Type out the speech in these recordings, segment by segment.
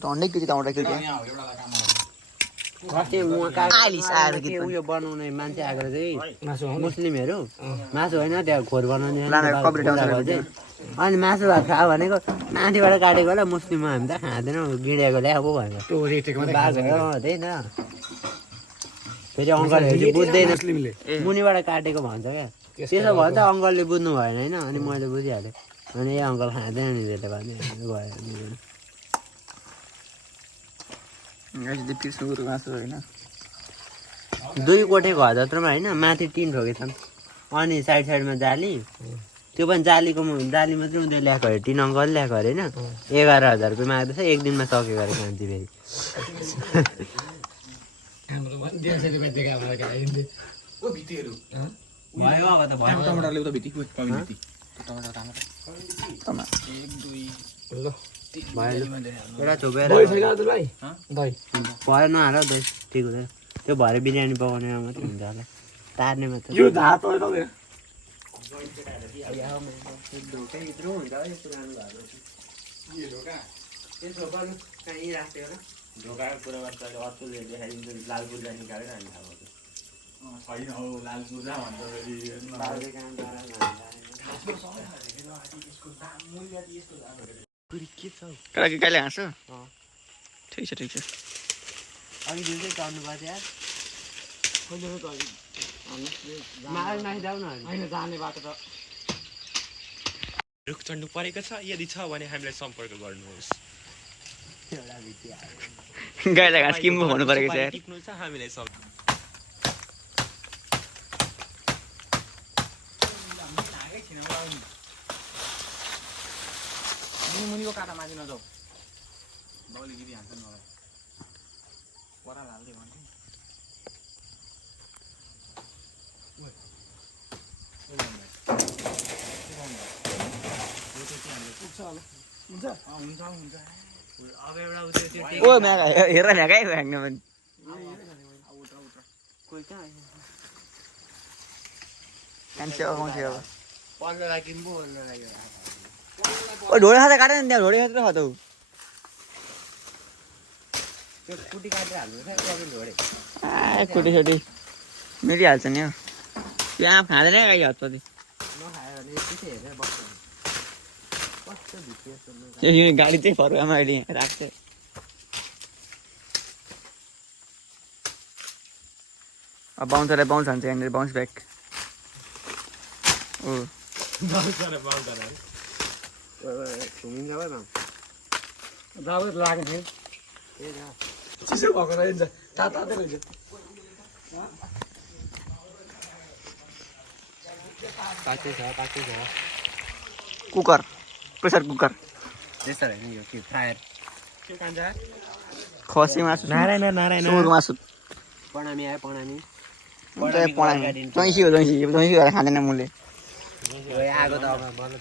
धन्दै केटी त आउँदा केटी उयो बनाउने मान्छे आएको चाहिँ मुस्लिमहरू मासु होइन त्यहाँ खोर बनाउने अनि मासु भात खायो भनेको माथिबाट काटेको होला मुस्लिममा हामी त खाँदैनौँ गिडेको ल्याएको भनेर त्यही त फेरि अङ्कलहरू चाहिँ बुझ्दैन मुनिबाट काटेको भन्छ क्या त्यसो भन्छ अङ्कलले बुझ्नु भएन होइन अनि मैले बुझिहालेँ अनि ए अङ्कल खाँदैन नि त्यसले भन्ने होइन दुई कोठेको जत्रोमा होइन माथि टिन ठोकेको छन् अनि साइड साइडमा जाली त्यो पनि जाली मात्रै उनीहरूले ल्याएको अरे टिन अङ्कलले ल्याएको अरे होइन 11,000 रुपियाँ माग्दैछ एक दिनमा सक्यो अरे कान्ति फेरि भयो नहाल दही ठिक हुँदैन त्यो भरे बिरयानी पकाउनेमा मात्रै हुन्छ होला तार्ने मात्रै कहिले हाँस्छु ठिक छ अघि दिउँसै चढ्नु पर्छ यार जाने बाटो त रुख चढ्नु परेको छ यदि छ भने हामीलाई सम्पर्क गर्नुहोस् गाईलाई घाँस किम्बु हुनु परेको छ टिप्नु छ हामीलाई मुनिको काटा माथि नजाऊ बाउले गिरी हान्छ नि मलाई पराल हाल्दै भन्थे ओ म्यागा हेर म्यागा ह्याङ्ने भने कान्छे आउँछ अब ओ ढोडे खाँदा काटेन नि त्यहाँ ढोडे खाँदा खाँदा कुटी सुटी मिलिहाल्छ नि हौ त्यहाँ खाँदैन गाई हतपति यो गाडी चाहिँ फर्कामा अहिले राख्छ अब बााउन्सरलाई बााउन्स हान्छ यहाँनिर बााउन्स ब्याक ओ चिसो भएको रहेछ तातै रहेछ कुकर प्रेसर कुकर खसी मासु नारायण सुँगुरको मासु प्रणामी आयो प्रणामी चैँसी भएर खाँदैन मुले आगो त अब बल्ल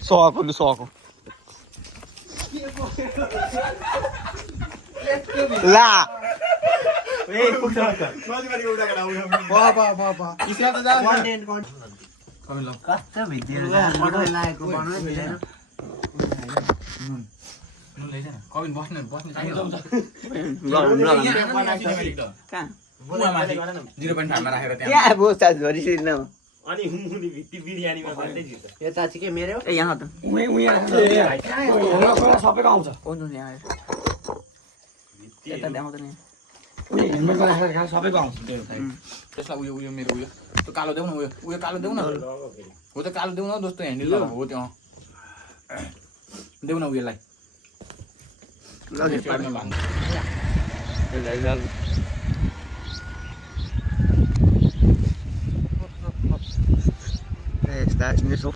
सको लु सको ला कस्तो भिडियोहरू लागेको बनाउनु मिलेन कविन बस्ने अनि हुमुनी भित्ति बिरयानीमा भन्दै जित्छ यो चाची के मेरो ए यहाँ त सबैको आउँछ सबैको आउँछ त्यसलाई उयो मेरो उयो त्यो कालो देऊ न उयो कालो देऊ न हो त कालो देऊ न दोस्तो ह्यान्डल हो त्यो देऊ न उयोलाई Está en eso.